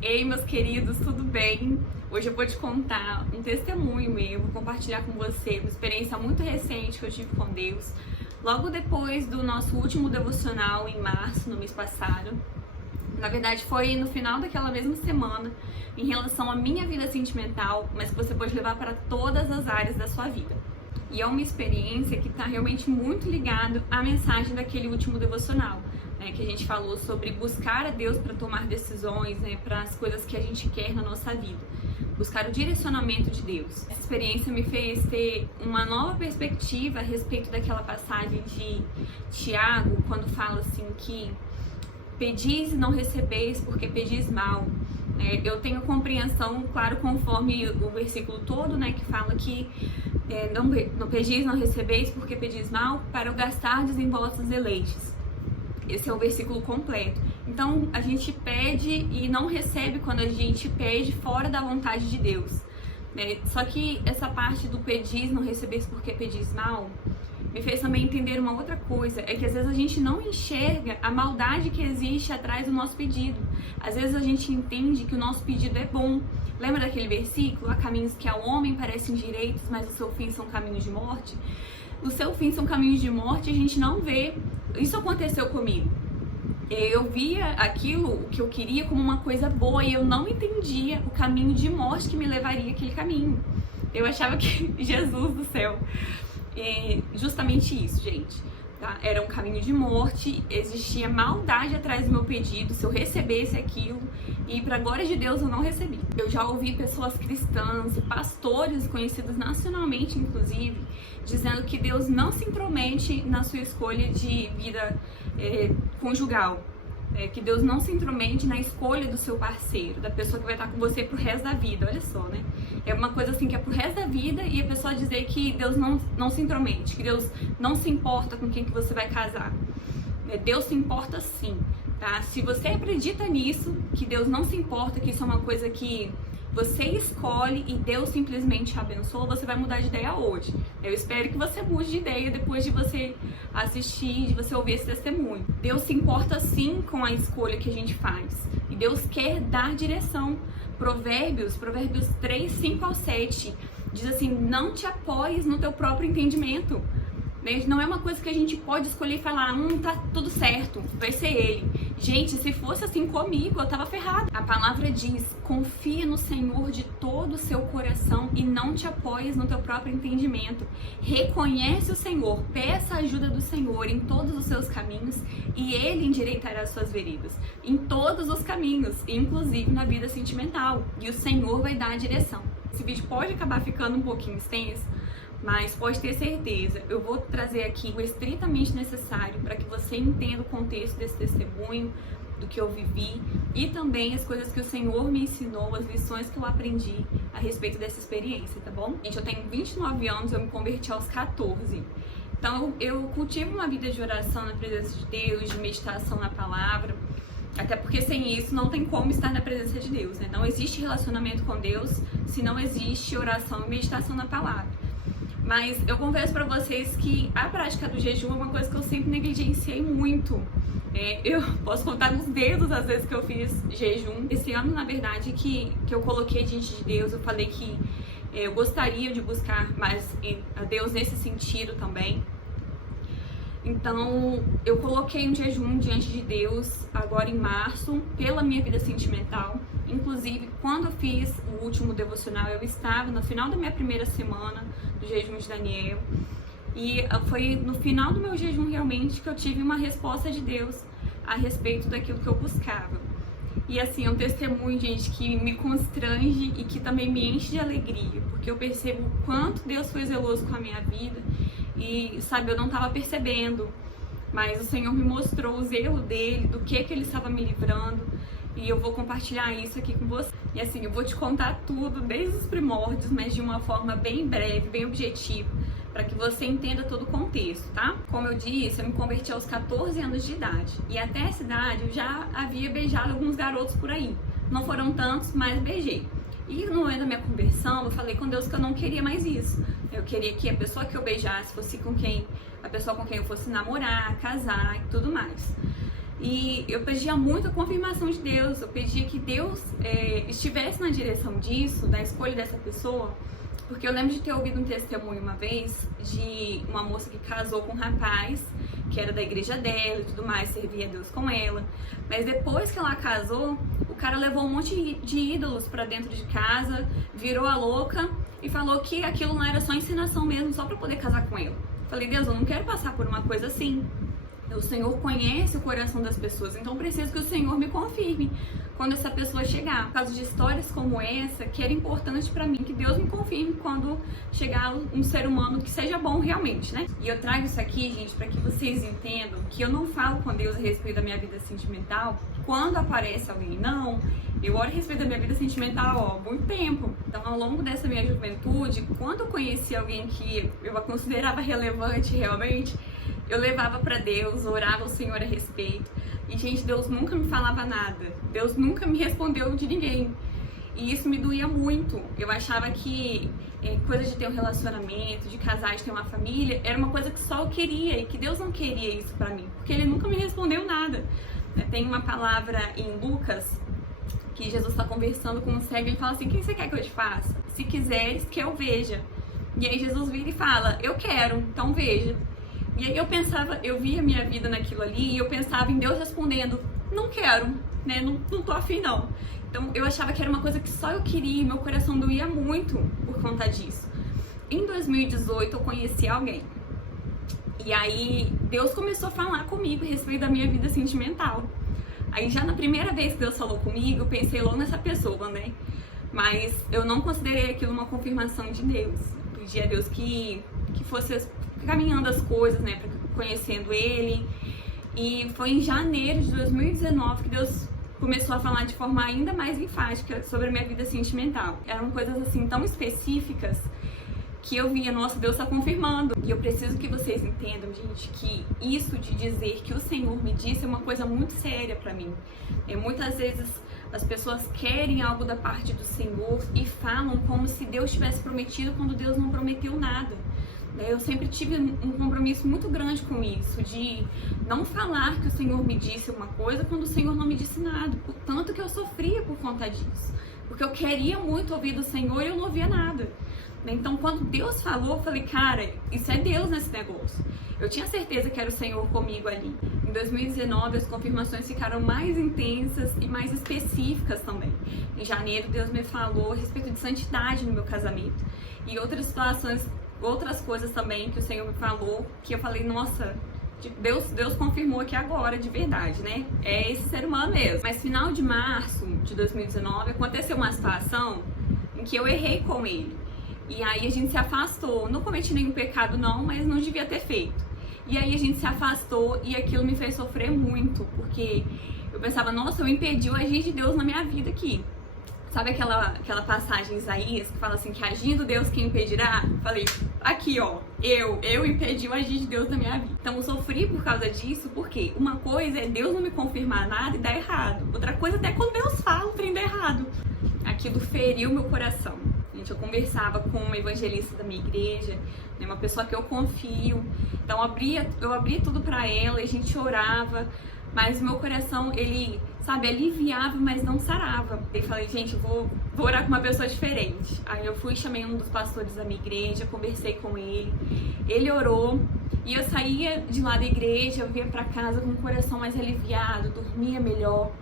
Ei, meus queridos, tudo bem? Hoje eu vou te contar um testemunho meu, vou compartilhar com você uma experiência muito recente que eu tive com Deus. Logo depois do nosso último devocional, em março, no mês passado. Na verdade, foi no final daquela mesma semana, em relação à minha vida sentimental, mas que você pode levar para todas as áreas da sua vida. E é uma experiência que está realmente muito ligada à mensagem daquele último devocional, né, que a gente falou sobre buscar a Deus para tomar decisões, né, para as coisas que a gente quer na nossa vida, buscar o direcionamento de Deus. Essa experiência me fez ter uma nova perspectiva a respeito daquela passagem de Tiago, quando fala assim que pedis e não recebeis porque pedis mal. Eu tenho compreensão, claro, conforme o versículo todo, né, que fala que não pedis, não recebeis porque pedis mal, para o gastardes em vossos deleites. Esse é o versículo completo. Então, a gente pede e não recebe quando a gente pede fora da vontade de Deus. Só que essa parte do pedis, não recebeis porque pedis mal, me fez também entender uma outra coisa, é que às vezes a gente não enxerga a maldade que existe atrás do nosso pedido. Às vezes a gente entende que o nosso pedido é bom. Lembra daquele versículo? Há caminhos que ao homem parecem direitos, mas o seu fim são caminhos de morte. O seu fim são caminhos de morte e a gente não vê. Isso aconteceu comigo. Eu via aquilo, o que eu queria, como uma coisa boa e eu não entendia o caminho de morte que me levaria àquele caminho. Eu achava que, Jesus do céu, justamente isso, gente, tá? Era um caminho de morte, existia maldade atrás do meu pedido, se eu recebesse aquilo, e para glória de Deus eu não recebi. Eu já ouvi pessoas cristãs e pastores conhecidos nacionalmente, inclusive, dizendo que Deus não se intromete na sua escolha de vida conjugal. Que Deus não se intromete na escolha do seu parceiro, da pessoa que vai estar com você pro resto da vida, olha só, né? É uma coisa assim que é pro resto da vida e a pessoa dizer que Deus não se intromete, que Deus não se importa com quem que você vai casar. Deus se importa sim, tá? Se você acredita nisso, que Deus não se importa, que isso é uma coisa que você escolhe e Deus simplesmente te abençoa, você vai mudar de ideia hoje. Eu espero que você mude de ideia depois de você assistir, de você ouvir esse testemunho. Deus se importa sim com a escolha que a gente faz. E Deus quer dar direção. Provérbios 3, 5 ao 7, diz assim, não te apoies no teu próprio entendimento. Não é uma coisa que a gente pode escolher e falar, tá tudo certo, vai ser ele. Gente, se fosse assim comigo, eu tava ferrada. A palavra diz, confia no Senhor de todo o seu coração e não te apoies no teu próprio entendimento. Reconhece o Senhor, peça a ajuda do Senhor em todos os seus caminhos e Ele endireitará as suas veredas. Em todos os caminhos, inclusive na vida sentimental. E o Senhor vai dar a direção. Esse vídeo pode acabar ficando um pouquinho extenso, mas pode ter certeza, eu vou trazer aqui o estritamente necessário para que você entenda o contexto desse testemunho, do que eu vivi e também as coisas que o Senhor me ensinou, as lições que eu aprendi a respeito dessa experiência, tá bom? Gente, eu tenho 29 anos, eu me converti aos 14. Então eu cultivo uma vida de oração na presença de Deus, de meditação na palavra, até porque sem isso não tem como estar na presença de Deus, né? Não existe relacionamento com Deus se não existe oração e meditação na palavra. Mas eu confesso pra vocês que a prática do jejum é uma coisa que eu sempre negligenciei muito. Eu posso contar nos dedos as vezes que eu fiz jejum. Esse ano, na verdade, que eu coloquei diante de Deus, eu falei que eu gostaria de buscar mais a Deus nesse sentido também. Então, eu coloquei um jejum diante de Deus agora em março, pela minha vida sentimental. Inclusive, quando eu fiz o último devocional, eu estava no final da minha primeira semana do jejum de Daniel. E foi no final do meu jejum realmente que eu tive uma resposta de Deus a respeito daquilo que eu buscava. E assim, é um testemunho, gente, que me constrange e que também me enche de alegria, porque eu percebo o quanto Deus foi zeloso com a minha vida. E, sabe, eu não estava percebendo, mas o Senhor me mostrou o zelo dele, do que Ele estava me livrando, e eu vou compartilhar isso aqui com você. E assim, eu vou te contar tudo, desde os primórdios, mas de uma forma bem breve, bem objetiva, para que você entenda todo o contexto, tá? Como eu disse, eu me converti aos 14 anos de idade, e até essa idade eu já havia beijado alguns garotos por aí. Não foram tantos, mas beijei. E no meio da minha conversão, eu falei com Deus que eu não queria mais isso. Eu queria que a pessoa que eu beijasse fosse a pessoa com quem eu fosse namorar, casar e tudo mais. E eu pedia muito a confirmação de Deus, eu pedia que Deus estivesse na direção disso, da escolha dessa pessoa, porque eu lembro de ter ouvido um testemunho uma vez de uma moça que casou com um rapaz, que era da igreja dela e tudo mais, servia a Deus com ela, mas depois que ela casou, o cara levou um monte de ídolos pra dentro de casa, virou a louca e falou que aquilo não era só encenação mesmo, só pra poder casar com ela. Falei, Deus, eu não quero passar por uma coisa assim. O Senhor conhece o coração das pessoas, então preciso que o Senhor me confirme quando essa pessoa chegar. Por causa de histórias como essa, que era importante pra mim que Deus me confirme quando chegar um ser humano que seja bom realmente, né? E eu trago isso aqui, gente, pra que vocês entendam que eu não falo com Deus a respeito da minha vida sentimental quando aparece alguém, não. Eu oro a respeito da minha vida sentimental, há muito tempo. Então, ao longo dessa minha juventude, quando eu conheci alguém que eu a considerava relevante realmente, eu levava pra Deus, orava ao Senhor a respeito. E, gente, Deus nunca me falava nada. Deus nunca me respondeu de ninguém. E isso me doía muito. Eu achava que coisa de ter um relacionamento, de casar, de ter uma família, era uma coisa que só eu queria e que Deus não queria isso pra mim. Porque Ele nunca me respondeu nada. Tem uma palavra em Lucas que Jesus está conversando com um cego e ele fala assim, o que você quer que eu te faça? Se quiseres, que eu veja. E aí Jesus vira e fala, eu quero, então veja. E aí eu via minha vida naquilo ali e eu pensava em Deus respondendo, não quero, né, não tô afim não. Então eu achava que era uma coisa que só eu queria e meu coração doía muito por conta disso. Em 2018 eu conheci alguém. E aí Deus começou a falar comigo a respeito da minha vida sentimental. Aí já na primeira vez que Deus falou comigo, eu pensei logo nessa pessoa, né? Mas eu não considerei aquilo uma confirmação de Deus. Eu pedi a Deus que fosse caminhando as coisas, né? Conhecendo Ele. E foi em janeiro de 2019 que Deus começou a falar de forma ainda mais enfática sobre a minha vida sentimental. Eram coisas assim tão específicas que eu via, nossa, Deus está confirmando. E eu preciso que vocês entendam, gente, que isso de dizer que o Senhor me disse é uma coisa muito séria pra mim. Muitas vezes as pessoas querem algo da parte do Senhor e falam como se Deus tivesse prometido quando Deus não prometeu nada. Eu sempre tive um compromisso muito grande com isso, de não falar que o Senhor me disse uma coisa quando o Senhor não me disse nada. Por tanto que eu sofria por conta disso. Porque eu queria muito ouvir do Senhor e eu não ouvia nada. Então, quando Deus falou, eu falei, cara, isso é Deus nesse negócio. Eu tinha certeza que era o Senhor comigo ali. Em 2019, as confirmações ficaram mais intensas e mais específicas também. Em janeiro, Deus me falou a respeito de santidade no meu casamento. E outras situações, outras coisas também que o Senhor me falou, que eu falei, nossa, Deus confirmou aqui agora, de verdade, né? É esse ser humano mesmo. Mas final de março de 2019, aconteceu uma situação em que eu errei com ele. E aí a gente se afastou. Não cometi nenhum pecado não, mas não devia ter feito. E aí a gente se afastou e aquilo me fez sofrer muito, porque eu pensava, nossa, eu impedi o agir de Deus na minha vida aqui. Sabe aquela passagem em Isaías que fala assim, que agindo Deus quem impedirá? Falei, aqui ó, eu impedi o agir de Deus na minha vida. Então eu sofri por causa disso, porque uma coisa é Deus não me confirmar nada e dar errado. Outra coisa até quando Deus fala o trem dá errado. Aquilo feriu meu coração. Gente, eu conversava com uma evangelista da minha igreja, né, uma pessoa que eu confio. Então eu abria tudo pra ela e a gente orava, mas o meu coração, ele, sabe, aliviava, mas não sarava. Eu falei, gente, eu vou orar com uma pessoa diferente. Aí eu fui, chamei um dos pastores da minha igreja, conversei com ele orou, e eu saía de lá da igreja, eu vinha pra casa com o coração mais aliviado, dormia melhor.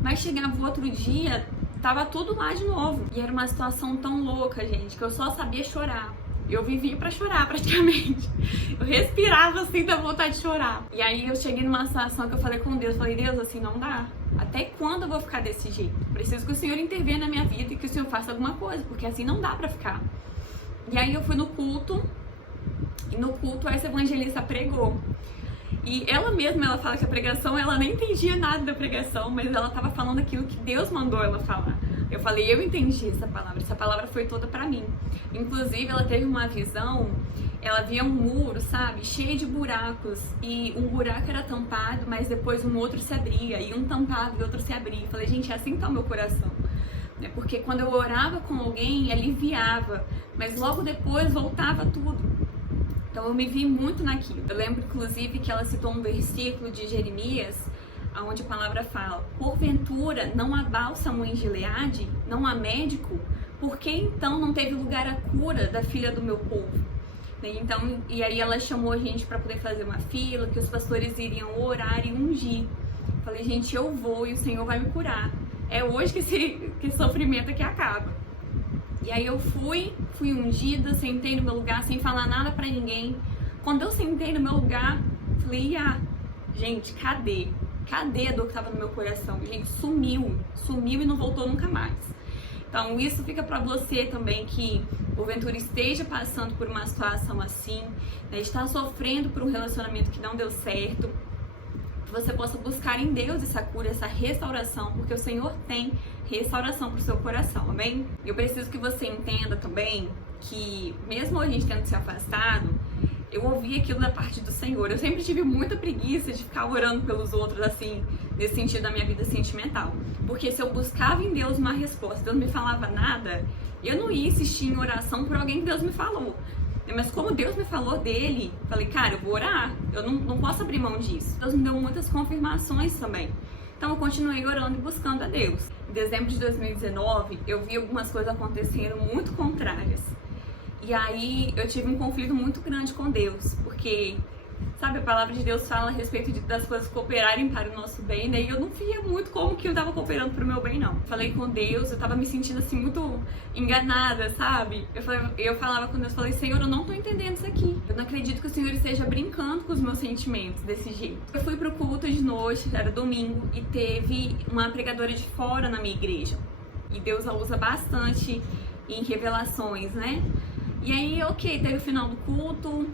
Mas chegava o outro dia, tava tudo lá de novo. E era uma situação tão louca, gente, que eu só sabia chorar. Eu vivia pra chorar, praticamente. Eu respirava assim, da vontade de chorar. E aí eu cheguei numa situação que eu falei com Deus, falei, Deus, assim não dá. Até quando eu vou ficar desse jeito? Preciso que o Senhor intervenha na minha vida e que o Senhor faça alguma coisa, porque assim não dá pra ficar. E aí eu fui no culto, e no culto essa evangelista pregou. E ela mesma, ela fala que a pregação, ela nem entendia nada da pregação, mas ela tava falando aquilo que Deus mandou ela falar. Eu falei, eu entendi essa palavra foi toda pra mim. Inclusive, ela teve uma visão, ela via um muro, sabe, cheio de buracos, e um buraco era tampado, mas depois um outro se abria, e um tampado e outro se abria. Eu falei, gente, é assim que tá o meu coração. Porque quando eu orava com alguém, aliviava, mas logo depois voltava tudo. Então eu me vi muito naquilo. Eu lembro, inclusive, que ela citou um versículo de Jeremias, onde a palavra fala: porventura não há bálsamo em Gileade, não há médico, por que então não teve lugar a cura da filha do meu povo? Então, e aí ela chamou a gente para poder fazer uma fila, que os pastores iriam orar e ungir. Falei, gente, eu vou e o Senhor vai me curar. É hoje que esse sofrimento aqui acaba. E aí eu fui ungida, sentei no meu lugar sem falar nada pra ninguém. Quando eu sentei no meu lugar, falei, gente, cadê? Cadê a dor que tava no meu coração? Gente, sumiu e não voltou nunca mais. Então isso fica pra você também que porventura esteja passando por uma situação assim, né, está sofrendo por um relacionamento que não deu certo, que você possa buscar em Deus essa cura, essa restauração, porque o Senhor tem restauração para o seu coração, amém? Eu preciso que você entenda também que mesmo a gente tendo se afastado, eu ouvi aquilo da parte do Senhor. Eu sempre tive muita preguiça de ficar orando pelos outros, assim, nesse sentido da minha vida sentimental. Porque se eu buscava em Deus uma resposta, Deus me falava nada, eu não ia insistir em oração por alguém que Deus me falou. Mas como Deus me falou dele, falei, cara, eu vou orar, eu não posso abrir mão disso. Deus me deu muitas confirmações também. Então eu continuei orando e buscando a Deus. Em dezembro de 2019, eu vi algumas coisas acontecendo muito contrárias. E aí eu tive um conflito muito grande com Deus, porque, sabe, a palavra de Deus fala a respeito das coisas cooperarem para o nosso bem, né? E eu não via muito como que eu tava cooperando para o meu bem, não. Falei com Deus, eu tava me sentindo assim muito enganada, sabe? Eu falava com Deus, falei, Senhor, eu não tô entendendo isso aqui. Eu não acredito que o Senhor esteja brincando com os meus sentimentos desse jeito. Eu fui pro culto de noite, era domingo, e teve uma pregadora de fora na minha igreja. E Deus a usa bastante em revelações, né? E aí, teve o final do culto,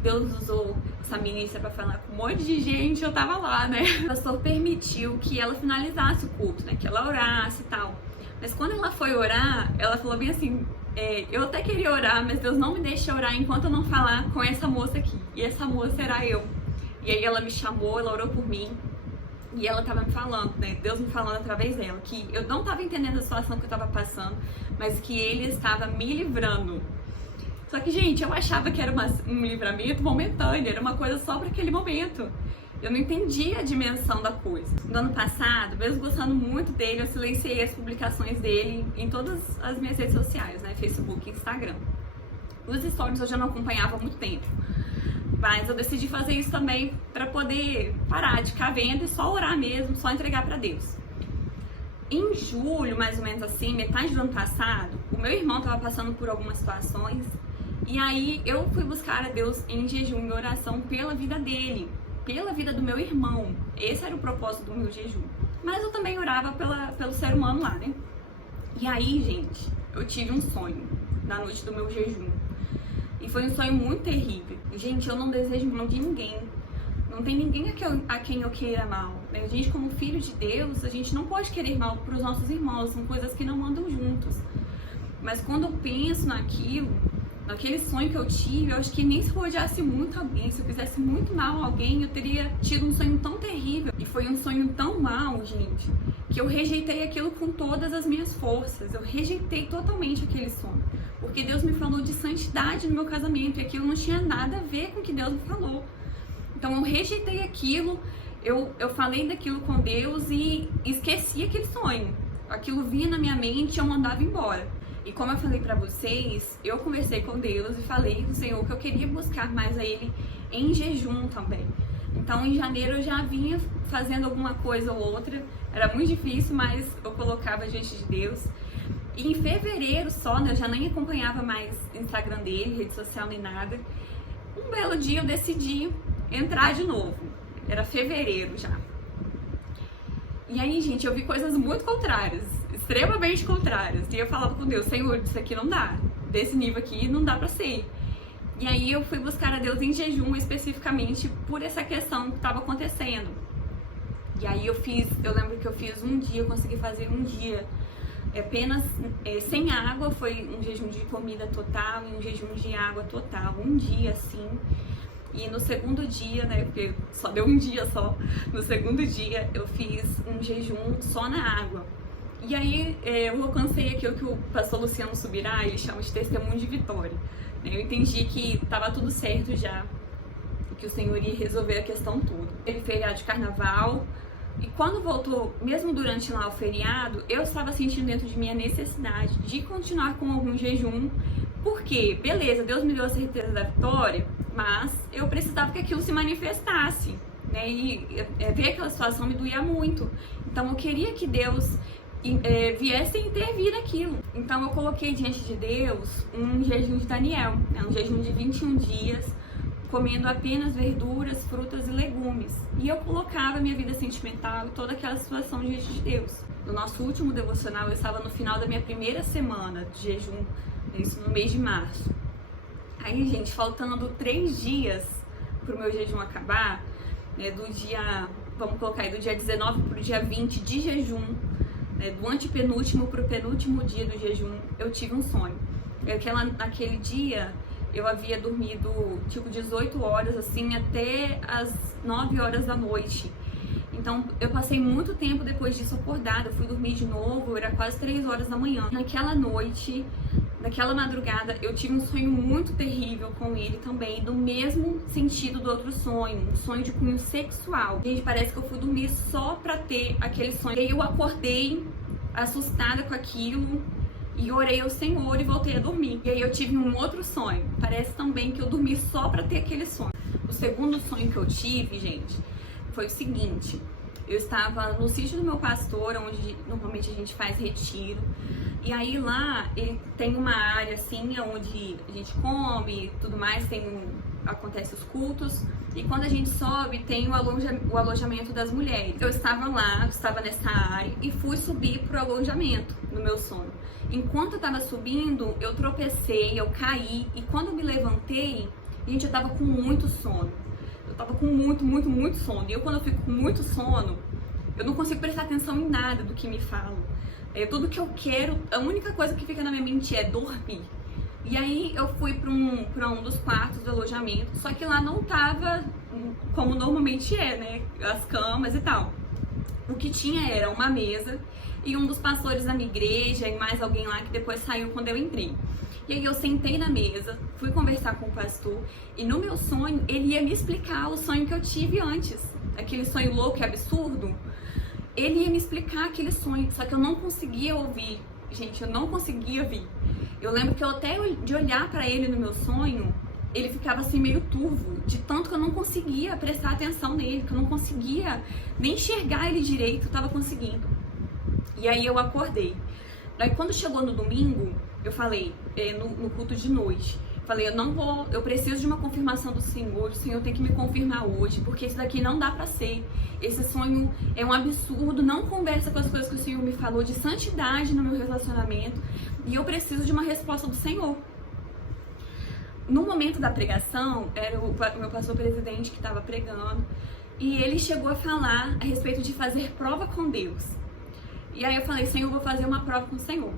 Deus usou essa ministra para falar com um monte de gente, eu tava lá, né? O pastor permitiu que ela finalizasse o culto, né? Que ela orasse e tal. Mas quando ela foi orar, ela falou bem assim, eu até queria orar, mas Deus não me deixa orar enquanto eu não falar com essa moça aqui. E essa moça era eu. E aí ela me chamou, ela orou por mim. E ela tava me falando, né? Deus me falando através dela, que eu não tava entendendo a situação que eu tava passando, mas que Ele estava me livrando. Só que, gente, eu achava que era um livramento momentâneo, era uma coisa só para aquele momento. Eu não entendia a dimensão da coisa. No ano passado, mesmo gostando muito dele, eu silenciei as publicações dele em todas as minhas redes sociais, né? Facebook e Instagram. Os stories eu já não acompanhava há muito tempo. Mas eu decidi fazer isso também para poder parar de ficar vendo e só orar mesmo, só entregar para Deus. Em julho, mais ou menos assim, metade do ano passado, o meu irmão estava passando por algumas situações. E aí eu fui buscar a Deus em jejum e oração pela vida dele, pela vida do meu irmão. Esse era o propósito do meu jejum. Mas eu também orava pelo ser humano lá, né? E aí, gente, eu tive um sonho na noite do meu jejum. E foi um sonho muito terrível. Gente, eu não desejo mal de ninguém. Não tem ninguém a quem eu queira mal. A gente, como filho de Deus, a gente não pode querer mal para os nossos irmãos. São coisas que não andam juntos. Mas quando eu penso naquele sonho que eu tive, eu acho que nem se eu odiasse muito alguém, se eu fizesse muito mal a alguém, eu teria tido um sonho tão terrível. E foi um sonho tão mal, gente, que eu rejeitei aquilo com todas as minhas forças. Eu rejeitei totalmente aquele sonho. Porque Deus me falou de santidade no meu casamento e aquilo não tinha nada a ver com o que Deus me falou. Então eu rejeitei aquilo, eu falei daquilo com Deus e esqueci aquele sonho. Aquilo vinha na minha mente e eu mandava embora. E como eu falei pra vocês, eu conversei com Deus e falei com o Senhor que eu queria buscar mais a Ele em jejum também. Então em janeiro eu já vinha fazendo alguma coisa ou outra, era muito difícil, mas eu colocava diante de Deus. E em fevereiro só, né, eu já nem acompanhava mais Instagram dele, rede social nem nada. Um belo dia eu decidi entrar de novo, era fevereiro já. E aí, gente, eu vi coisas muito contrárias, extremamente contrárias. E eu falava com Deus, Senhor, isso aqui não dá, desse nível aqui não dá pra ser. E aí eu fui buscar a Deus em jejum especificamente por essa questão que estava acontecendo. E aí eu lembro que eu fiz um dia, eu consegui fazer um dia apenas sem água, foi um jejum de comida total e um jejum de água total, um dia assim. E no segundo dia, né, porque só deu um dia só, no segundo dia eu fiz um jejum só na água. E aí eu alcancei aquilo que o pastor Luciano Subirá, ele chama de testemunho de vitória. Eu entendi que estava tudo certo já, que o Senhor ia resolver a questão toda. Teve feriado de carnaval, E quando voltou, mesmo durante lá o feriado, eu estava sentindo dentro de mim a necessidade de continuar com algum jejum, porque, beleza, Deus me deu a certeza da vitória, mas eu precisava que aquilo se manifestasse, né? E ver aquela situação me doía muito. Então eu queria que Deus viesse a intervir naquilo. Então eu coloquei diante de Deus um jejum de Daniel, né? Um jejum de 21 dias, comendo apenas verduras, frutas e legumes. E eu colocava minha vida sentimental e toda aquela situação diante de Deus. No nosso último devocional, eu estava no final da minha primeira semana de jejum, isso no mês de março. Aí, gente, faltando 3 dias pro meu jejum acabar, né, do dia 19 pro dia 20 de jejum, né, do antepenúltimo pro penúltimo dia do jejum, eu tive um sonho. Naquele dia, eu havia dormido tipo 18 horas, assim, até as 9 horas da noite. Então, eu passei muito tempo depois disso acordada, eu fui dormir de novo, era quase 3 horas da manhã. Naquela noite, naquela madrugada, eu tive um sonho muito terrível com ele também, do mesmo sentido do outro sonho, um sonho de cunho sexual. Gente, parece que eu fui dormir só pra ter aquele sonho. E aí eu acordei assustada com aquilo, e orei ao Senhor e voltei a dormir. E aí eu tive um outro sonho. Parece também que eu dormi só pra ter aquele sonho. O segundo sonho que eu tive, gente, foi o seguinte. Eu estava no sítio do meu pastor, onde normalmente a gente faz retiro. E aí lá ele tem uma área assim, onde a gente come e tudo mais, acontece os cultos. E quando a gente sobe, tem o alojamento das mulheres. Eu estava lá, estava nessa área e fui subir pro alojamento no meu sono. Enquanto eu estava subindo, eu tropecei, eu caí. E quando eu me levantei, gente, eu estava com muito sono. Eu tava com muito sono. E quando eu fico com muito sono, eu não consigo prestar atenção em nada do que me falam. Tudo que eu quero, a única coisa que fica na minha mente é dormir. E aí eu fui pra um dos quartos do alojamento, só que lá não tava como normalmente é, né? As camas e tal. O que tinha era uma mesa e um dos pastores da minha igreja e mais alguém lá que depois saiu quando eu entrei. E aí eu sentei na mesa, fui conversar com o pastor e no meu sonho ele ia me explicar o sonho que eu tive antes. Aquele sonho louco e absurdo. Ele ia me explicar aquele sonho, só que eu não conseguia ouvir. Gente, eu não conseguia ouvir. Eu lembro que eu até de olhar pra ele no meu sonho, ele ficava assim meio turvo, de tanto que eu não conseguia prestar atenção nele, que eu não conseguia nem enxergar ele direito, eu tava conseguindo. E aí eu acordei. Daí quando chegou no domingo, eu falei, no culto de noite, falei, eu preciso de uma confirmação do Senhor, o Senhor tem que me confirmar hoje, porque isso daqui não dá pra ser. Esse sonho é um absurdo, não conversa com as coisas que o Senhor me falou de santidade no meu relacionamento, e eu preciso de uma resposta do Senhor. No momento da pregação, era o meu pastor presidente que estava pregando, e ele chegou a falar a respeito de fazer prova com Deus. E aí eu falei, Senhor, eu vou fazer uma prova com o Senhor.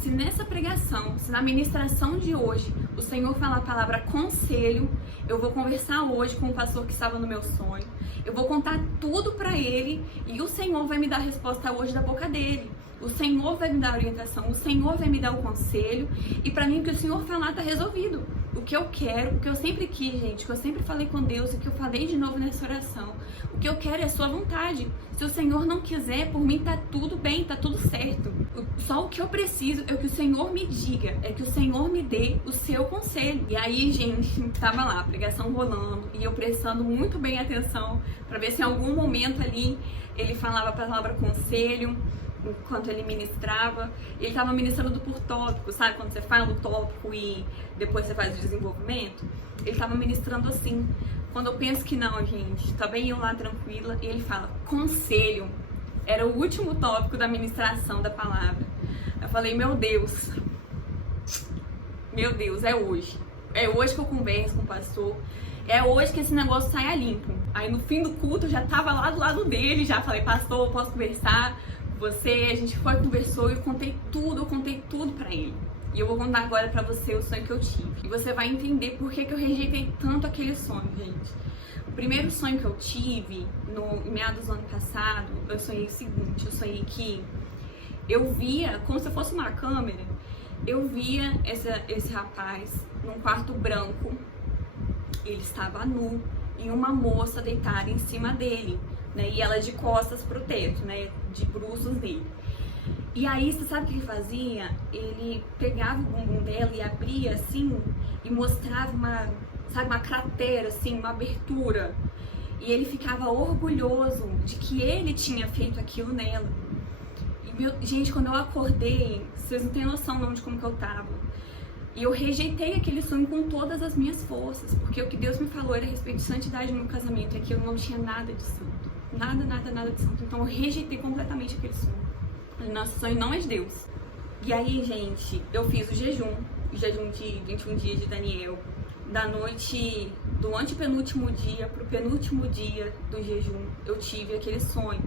Se nessa pregação, se na ministração de hoje, o Senhor falar a palavra conselho, eu vou conversar hoje com o pastor que estava no meu sonho, eu vou contar tudo pra ele e o Senhor vai me dar a resposta hoje da boca dele. O Senhor vai me dar a orientação, o Senhor vai me dar o conselho e pra mim o que o Senhor falar tá resolvido. O que eu quero, o que eu sempre quis, gente, o que eu sempre falei com Deus, o que eu falei de novo nessa oração, o que eu quero é a sua vontade. Se o Senhor não quiser, por mim tá tudo bem, tá tudo certo. Só o que eu preciso é que o Senhor me diga, é que o Senhor me dê o seu conselho. E aí, gente, tava lá, a pregação rolando e eu prestando muito bem atenção pra ver se em algum momento ali ele falava a palavra conselho, enquanto ele ministrava. Ele estava ministrando por tópico, sabe? Quando você fala o tópico e depois você faz o desenvolvimento. Ele estava ministrando assim. Quando eu penso que não, gente, tá bem eu lá tranquila, e ele fala, conselho. Era o último tópico da ministração da palavra. Eu falei, meu Deus, é hoje. É hoje que eu converso com o pastor. É hoje que esse negócio sai a limpo. Aí no fim do culto eu já tava lá do lado dele, já falei, pastor, posso conversar? A gente conversou e eu contei tudo pra ele. E eu vou contar agora pra você o sonho que eu tive. E você vai entender por que eu rejeitei tanto aquele sonho, gente. O primeiro sonho que eu tive, em meados do ano passado, eu sonhei o seguinte, eu sonhei que eu via, como se fosse uma câmera, eu via esse rapaz num quarto branco, ele estava nu, e uma moça deitada em cima dele, né? E ela de costas pro teto, né? De bruços dele. E aí, você sabe o que ele fazia? Ele pegava o bumbum dela e abria assim e mostrava uma cratera, assim, uma abertura. E ele ficava orgulhoso de que ele tinha feito aquilo nela. E, gente, quando eu acordei, vocês não têm noção não de como que eu tava. E eu rejeitei aquele sonho com todas as minhas forças, porque o que Deus me falou era a respeito de santidade no meu casamento, e aquilo não tinha nada de santo. Nada, nada, nada de santo. Então eu rejeitei completamente aquele sonho. Nosso sonho não é de Deus. E aí, gente, eu fiz o jejum de 21 dias de Daniel, da noite do antepenúltimo dia pro penúltimo dia do jejum, eu tive aquele sonho.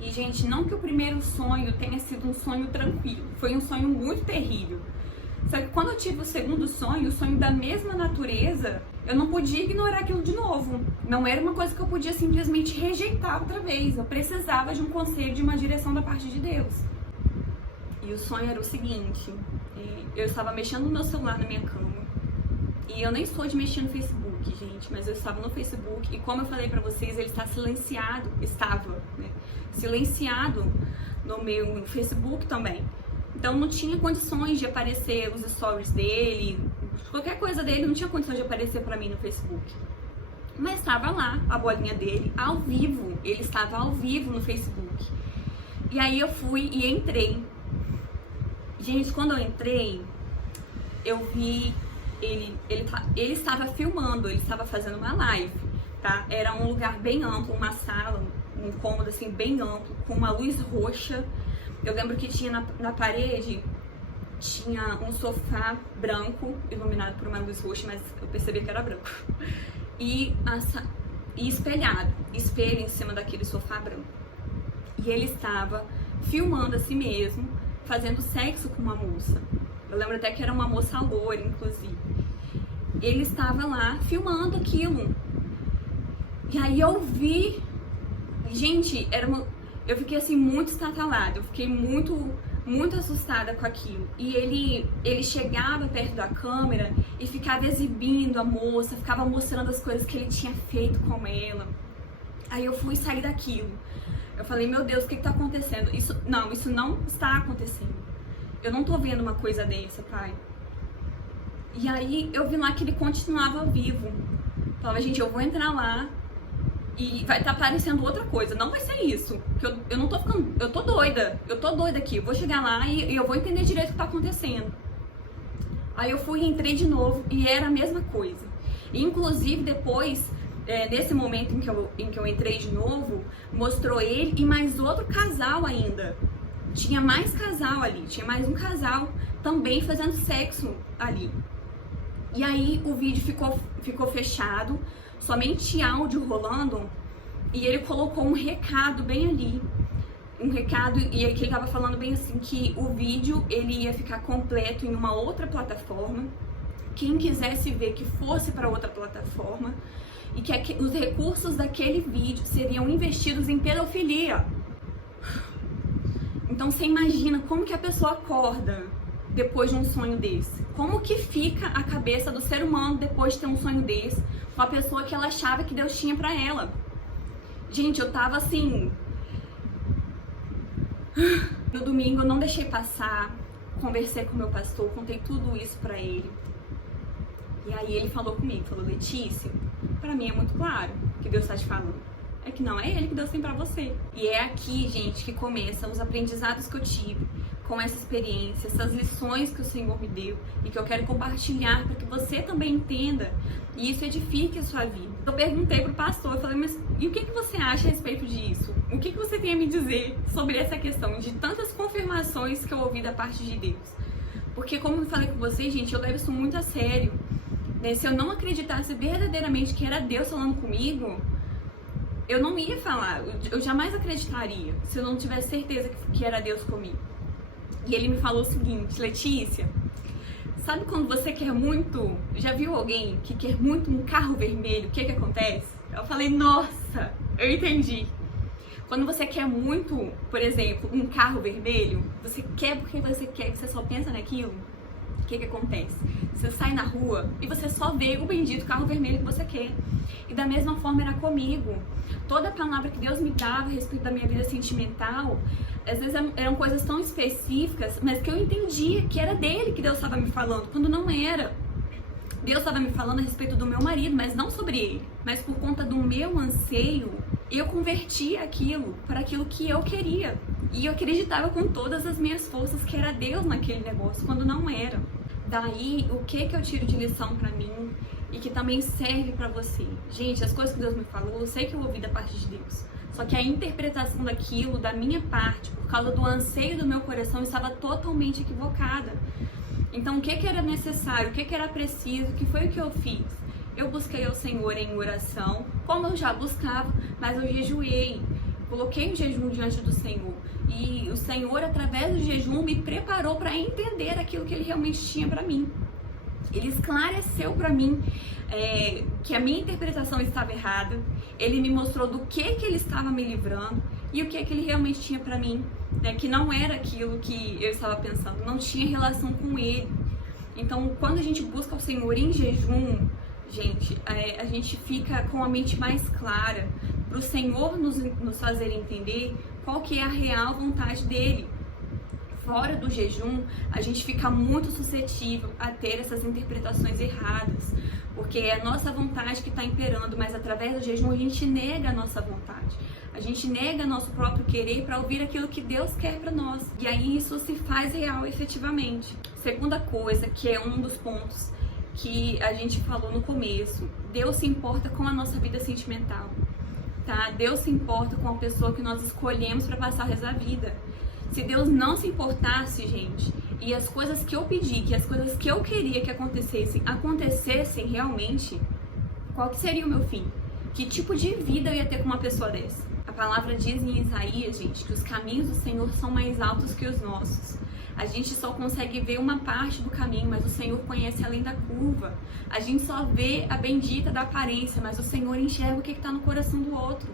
E, gente, não que o primeiro sonho tenha sido um sonho tranquilo, foi um sonho muito terrível. Só que quando eu tive o segundo sonho, o sonho da mesma natureza, eu não podia ignorar aquilo de novo. Não era uma coisa que eu podia simplesmente rejeitar outra vez. Eu precisava de um conselho, de uma direção da parte de Deus. E o sonho era o seguinte: eu estava mexendo no meu celular na minha cama. E eu nem sou de mexer no Facebook, gente, mas eu estava no Facebook e, como eu falei pra vocês, ele está silenciado, silenciado no meu Facebook também. Então não tinha condições de aparecer os stories dele, qualquer coisa dele, não tinha condições de aparecer pra mim no Facebook. Mas estava lá, a bolinha dele, ao vivo, ele estava ao vivo no Facebook. E aí eu fui e entrei. Gente, quando eu entrei, eu vi ele estava filmando, ele estava fazendo uma live, tá? Era um lugar bem amplo, uma sala, um cômodo assim bem amplo, com uma luz roxa. Eu lembro que tinha na parede, tinha um sofá branco, iluminado por uma luz roxa, mas eu percebi que era branco. E espelho em cima daquele sofá branco. E ele estava filmando a si mesmo, fazendo sexo com uma moça. Eu lembro até que era uma moça loira, inclusive. Ele estava lá filmando aquilo. E aí eu vi... Gente, eu fiquei assim muito estatalada. Eu fiquei muito assustada com aquilo. E ele chegava perto da câmera e ficava exibindo a moça, ficava mostrando as coisas que ele tinha feito com ela. Aí eu fui sair daquilo. Eu falei, meu Deus, o que tá acontecendo? Isso não está acontecendo. Eu não tô vendo uma coisa dessa, pai. E aí eu vi lá que ele continuava vivo. Falava, gente, eu vou entrar lá e vai estar aparecendo outra coisa. Não vai ser isso. Porque eu não tô ficando... Eu tô doida. Eu tô doida aqui. Eu vou chegar lá e eu vou entender direito o que tá acontecendo. Aí eu fui e entrei de novo e era a mesma coisa. E, inclusive, depois, nesse momento em que eu entrei de novo, mostrou ele e mais outro casal ainda. Tinha mais casal ali, tinha mais um casal também fazendo sexo ali. E aí o vídeo ficou fechado, somente áudio rolando, e ele colocou um recado bem ali. Um recado, e ele estava falando bem assim, que o vídeo ele ia ficar completo em uma outra plataforma. Quem quisesse ver que fosse para outra plataforma, e que os recursos daquele vídeo seriam investidos em pedofilia. Então você imagina como que a pessoa acorda depois de um sonho desse. Como que fica a cabeça do ser humano depois de ter um sonho desse, com a pessoa que ela achava que Deus tinha pra ela. Gente, eu tava assim... No domingo eu não deixei passar, conversei com o meu pastor, contei tudo isso pra ele. E aí ele falou comigo, falou, Letícia, pra mim é muito claro que Deus tá te falando. É que não é ele que Deus tem pra você. E é aqui, gente, que começam os aprendizados que eu tive com essa experiência, essas lições que o Senhor me deu e que eu quero compartilhar para que você também entenda e isso edifique a sua vida. Eu perguntei pro pastor, eu falei, mas e o que você acha a respeito disso? O que você tem a me dizer sobre essa questão de tantas confirmações que eu ouvi da parte de Deus? Porque, como eu falei com vocês, gente, eu levo isso muito a sério. Né? Se eu não acreditasse verdadeiramente que era Deus falando comigo, eu não ia falar, eu jamais acreditaria se eu não tivesse certeza que era Deus comigo. E ele me falou o seguinte, Letícia, sabe quando você quer muito, já viu alguém que quer muito um carro vermelho, o que acontece? Eu falei, nossa, eu entendi. Quando você quer muito, por exemplo, um carro vermelho, você quer porque você quer, você só pensa naquilo. o que acontece? Você sai na rua e você só vê o bendito carro vermelho que você quer. E da mesma forma era comigo. Toda a palavra que Deus me dava a respeito da minha vida sentimental, às vezes eram coisas tão específicas, mas que eu entendia que era dele que Deus estava me falando, quando não era. Deus estava me falando a respeito do meu marido, mas não sobre ele. Mas por conta do meu anseio, eu convertia aquilo para aquilo que eu queria. E eu acreditava com todas as minhas forças que era Deus naquele negócio, quando não era. Daí, o que eu tiro de lição pra mim e que também serve pra você? Gente, as coisas que Deus me falou, eu sei que eu ouvi da parte de Deus. Só que a interpretação daquilo, da minha parte, por causa do anseio do meu coração, estava totalmente equivocada. Então, o que era necessário, o que era preciso, o que foi o que eu fiz? Eu busquei ao Senhor em oração, como eu já buscava, mas eu jejuei. Coloquei o jejum diante do Senhor. E o Senhor, através do jejum, me preparou para entender aquilo que Ele realmente tinha para mim. Ele esclareceu para mim que a minha interpretação estava errada. Ele me mostrou do que Ele estava me livrando e o que Ele realmente tinha para mim, né? Que não era aquilo que eu estava pensando, não tinha relação com Ele. Então, quando a gente busca o Senhor em jejum, gente, a gente fica com a mente mais clara para o Senhor nos fazer entender qual que é a real vontade dele. Fora do jejum, a gente fica muito suscetível a ter essas interpretações erradas, porque é a nossa vontade que está imperando, mas através do jejum a gente nega a nossa vontade. A gente nega nosso próprio querer para ouvir aquilo que Deus quer para nós. E aí isso se faz real efetivamente. Segunda coisa, que é um dos pontos que a gente falou no começo, Deus se importa com a nossa vida sentimental. Tá? Deus se importa com a pessoa que nós escolhemos para passar o resto da vida. Se Deus não se importasse, gente, e as coisas que eu pedi, que as coisas que eu queria que acontecessem realmente, qual que seria o meu fim? Que tipo de vida eu ia ter com uma pessoa dessa? A palavra diz em Isaías, gente, que os caminhos do Senhor são mais altos que os nossos. A gente só consegue ver uma parte do caminho, mas o Senhor conhece além da curva. A gente só vê a bendita da aparência, mas o Senhor enxerga o que está no coração do outro.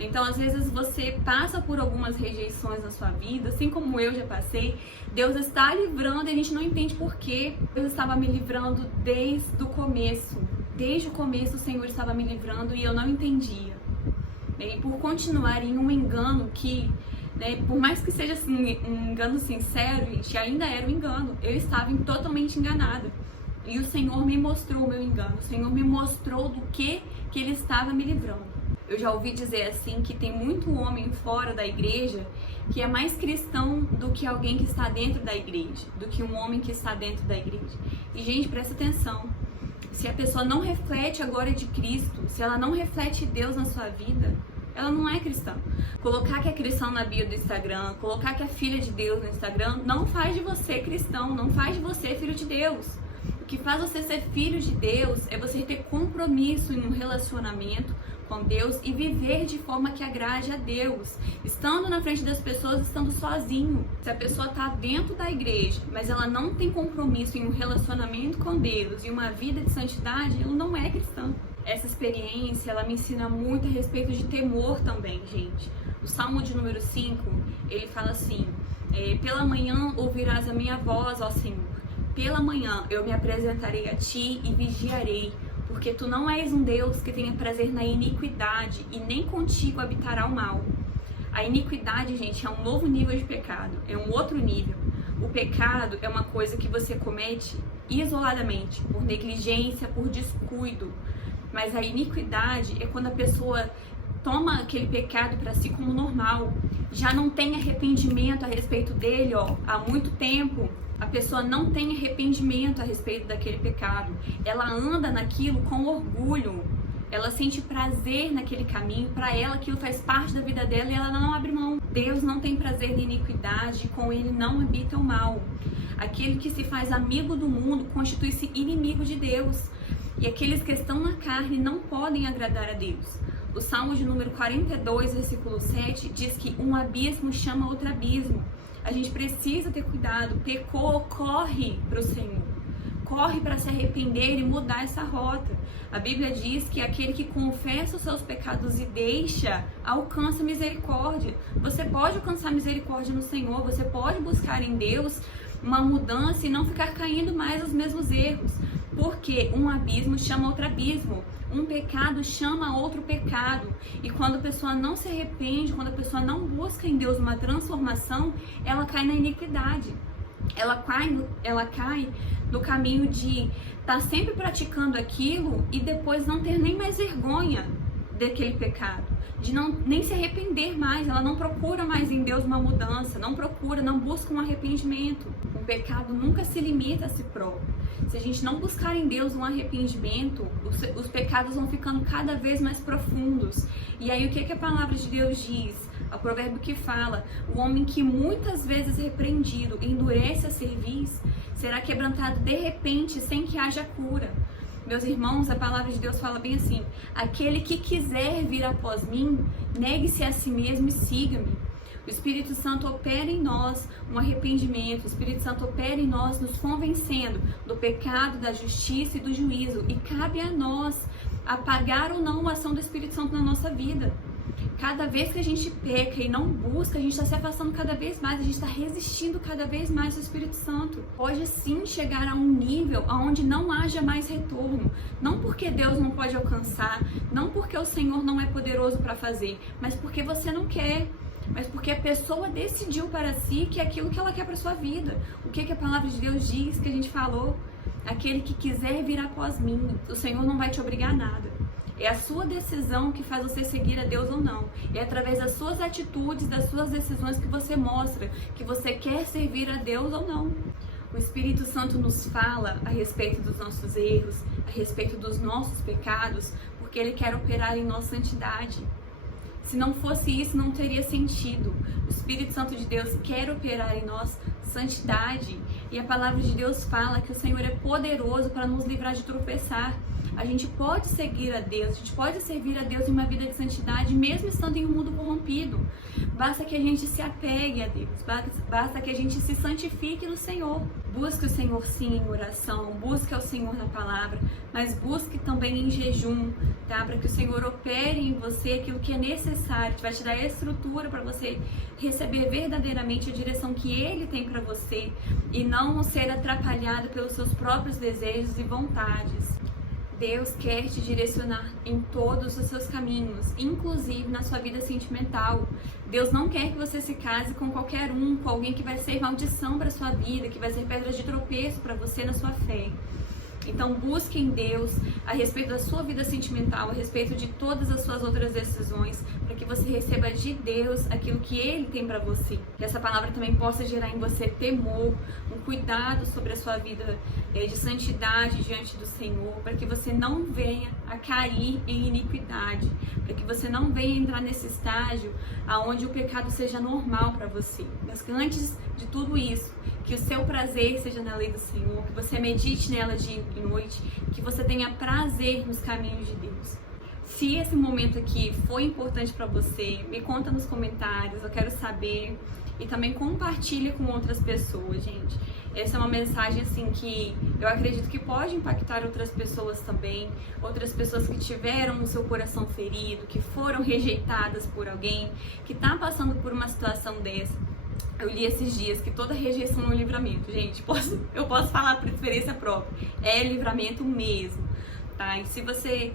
Então, às vezes, você passa por algumas rejeições na sua vida, assim como eu já passei. Deus está livrando e a gente não entende por quê. Deus estava me livrando desde o começo. Desde o começo, o Senhor estava me livrando e eu não entendia. E por continuar em um engano que... por mais que seja assim, um engano sincero, gente, ainda era um engano. Eu estava totalmente enganada. E o Senhor me mostrou o meu engano. O Senhor me mostrou do que Ele estava me livrando. Eu já ouvi dizer assim que tem muito homem fora da igreja que é mais cristão do que alguém que está dentro da igreja, do que um homem que está dentro da igreja. E, gente, presta atenção. Se a pessoa não reflete a glória de Cristo, se ela não reflete Deus na sua vida, ela não é cristã. Colocar que é cristão na bio do Instagram, colocar que é filha de Deus no Instagram, não faz de você cristão, não faz de você filho de Deus. O que faz você ser filho de Deus é você ter compromisso em um relacionamento com Deus e viver de forma que agrade a Deus, estando na frente das pessoas, estando sozinho. Se a pessoa está dentro da igreja, mas ela não tem compromisso em um relacionamento com Deus e uma vida de santidade, ela não é cristã. Essa experiência, ela me ensina muito a respeito de temor também, gente. O Salmo de número 5, ele fala assim: pela manhã ouvirás a minha voz, ó Senhor. Pela manhã eu me apresentarei a ti e vigiarei, porque tu não és um Deus que tenha prazer na iniquidade e nem contigo habitará o mal. A iniquidade, gente, é um novo nível de pecado, é um outro nível. O pecado é uma coisa que você comete isoladamente, por negligência, por descuido. Mas a iniquidade é quando a pessoa toma aquele pecado para si como normal, já não tem arrependimento a respeito dele, há muito tempo. A pessoa não tem arrependimento a respeito daquele pecado. Ela anda naquilo com orgulho. Ela sente prazer naquele caminho. Para ela, aquilo faz parte da vida dela e ela não abre mão. Deus não tem prazer na iniquidade, com Ele não habita o mal. Aquele que se faz amigo do mundo constitui-se inimigo de Deus. E aqueles que estão na carne não podem agradar a Deus. O Salmo de número 42, versículo 7, diz que um abismo chama outro abismo. A gente precisa ter cuidado. Pecou, corre para o Senhor. Corre para se arrepender e mudar essa rota. A Bíblia diz que aquele que confessa os seus pecados e deixa, alcança misericórdia. Você pode alcançar misericórdia no Senhor, você pode buscar em Deus uma mudança e não ficar caindo mais nos mesmos erros. Porque um abismo chama outro abismo, um pecado chama outro pecado. E quando a pessoa não se arrepende, quando a pessoa não busca em Deus uma transformação, ela cai na iniquidade. Ela cai no caminho de estar sempre praticando aquilo e depois não ter nem mais vergonha daquele pecado, de nem se arrepender mais. Ela não procura mais em Deus uma mudança, não busca um arrependimento. O pecado nunca se limita a si próprio. Se a gente não buscar em Deus um arrependimento, os pecados vão ficando cada vez mais profundos. E aí o que a palavra de Deus diz? O provérbio que fala: o homem que muitas vezes repreendido endurece a cerviz, será quebrantado de repente sem que haja cura. Meus irmãos, a palavra de Deus fala bem assim: aquele que quiser vir após mim, negue-se a si mesmo e siga-me. O Espírito Santo opera em nós um arrependimento, o Espírito Santo opera em nós nos convencendo do pecado, da justiça e do juízo. E cabe a nós apagar ou não a ação do Espírito Santo na nossa vida. Cada vez que a gente peca e não busca, a gente está se afastando cada vez mais, a gente está resistindo cada vez mais ao Espírito Santo. Pode sim chegar a um nível onde não haja mais retorno, não porque Deus não pode alcançar, não porque o Senhor não é poderoso para fazer, mas porque você não quer. Mas porque a pessoa decidiu para si que é aquilo que ela quer para sua vida. O que a palavra de Deus diz, que a gente falou? Aquele que quiser vir após mim, o Senhor não vai te obrigar a nada. É a sua decisão que faz você seguir a Deus ou não. É através das suas atitudes, das suas decisões que você mostra que você quer servir a Deus ou não. O Espírito Santo nos fala a respeito dos nossos erros, a respeito dos nossos pecados, porque Ele quer operar em nós santidade. Se não fosse isso, não teria sentido. O Espírito Santo de Deus quer operar em nós santidade. E a palavra de Deus fala que o Senhor é poderoso para nos livrar de tropeçar. A gente pode seguir a Deus, a gente pode servir a Deus em uma vida de santidade, mesmo estando em um mundo corrompido. Basta que a gente se apegue a Deus, basta que a gente se santifique no Senhor. Busque o Senhor sim em oração, busque ao Senhor na palavra, mas busque também em jejum, tá? Para que o Senhor opere em você aquilo que é necessário, que vai te dar a estrutura para você receber verdadeiramente a direção que Ele tem para você e não ser atrapalhado pelos seus próprios desejos e vontades. Deus quer te direcionar em todos os seus caminhos, inclusive na sua vida sentimental. Deus não quer que você se case com qualquer um, com alguém que vai ser maldição para sua vida, que vai ser pedra de tropeço para você na sua fé. Então busque em Deus a respeito da sua vida sentimental, a respeito de todas as suas outras decisões, para que você receba de Deus aquilo que Ele tem para você. Que essa palavra também possa gerar em você temor, um cuidado sobre a sua vida de santidade diante do Senhor, para que você não venha a cair em iniquidade, para que você não venha entrar nesse estágio aonde o pecado seja normal para você. Mas que antes de tudo isso, que o seu prazer seja na lei do Senhor, que você medite nela dia e noite, que você tenha prazer nos caminhos de Deus. Se esse momento aqui foi importante para você, me conta nos comentários, eu quero saber. E também compartilha com outras pessoas, gente. Essa é uma mensagem assim que eu acredito que pode impactar outras pessoas também, outras pessoas que tiveram o seu coração ferido, que foram rejeitadas por alguém, que tá passando por uma situação dessa. Eu li esses dias que toda rejeição é um livramento, gente. Eu posso falar por experiência própria, é livramento mesmo, tá? E se você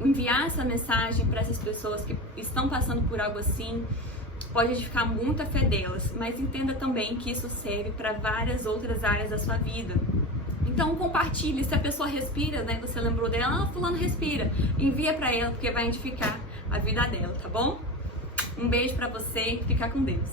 enviar essa mensagem para essas pessoas que estão passando por algo assim, pode edificar muito a fé delas, mas entenda também que isso serve para várias outras áreas da sua vida. Então compartilhe, se a pessoa respira, você lembrou dela, fulano respira, envia para ela, porque vai edificar a vida dela, tá bom? Um beijo para você, fica com Deus.